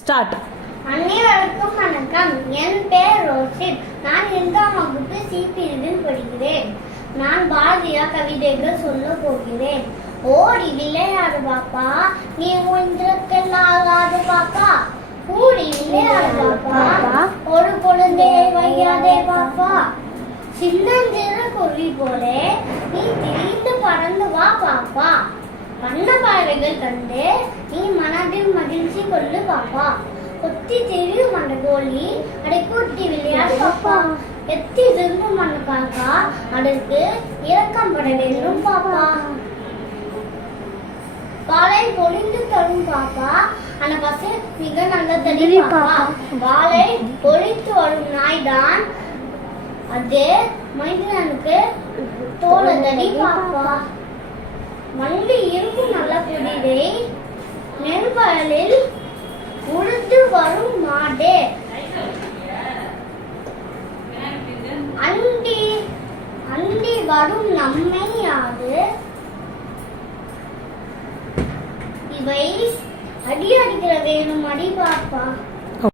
Start. அனைவருக்கும் வணக்கம். என் பெயர் ரோஷித். நான் 2ஆம் வகுப்பு சி பிரிவில் படிக்கிறேன். நான் பாரதியார் கவிதைகள் சொல்ல போகிறேன். ஓடி விளையாடு பாப்பா, நீ ஒன்றுக்கெல்லாம் ஆகாது பாப்பா. கூடி விளையாடு பாப்பா, ஒரு குழந்தையை வையாதே பாப்பா. சின்னஞ்சிறு குருவி போலே நீ திரிந்து பறந்து வா பாப்பா. வண்ண பறவைகள் கண்டு நீ மனதில் மகிழ்ச்சி கொள்ளு பாப்பா. கொத்தி திரியும் அந்த கோழி அதை கூட்டி விளையாடு பாப்பா. எத்தி திரும்பும் அந்த காக்கா அதற்கு இரக்கம் பட வேண்டும் பாப்பா. வாழை பொழிந்து தரும் பாப்பா, அந்த பசு மிக நல்லதடி பாப்பா. வாழை பொழித்து வரும் நாய்தான் அது மனிதனுக்கு தோழதடி பாப்பா. மண்டி இருக்கும் நல்ல குதிரை நெல்வயலில் உழுது வரும் மாடு. அண்டி அண்டி வரும் நம்மை யாது. இவை அடி அடிக்கிற வேணும் அடி பாப்பா.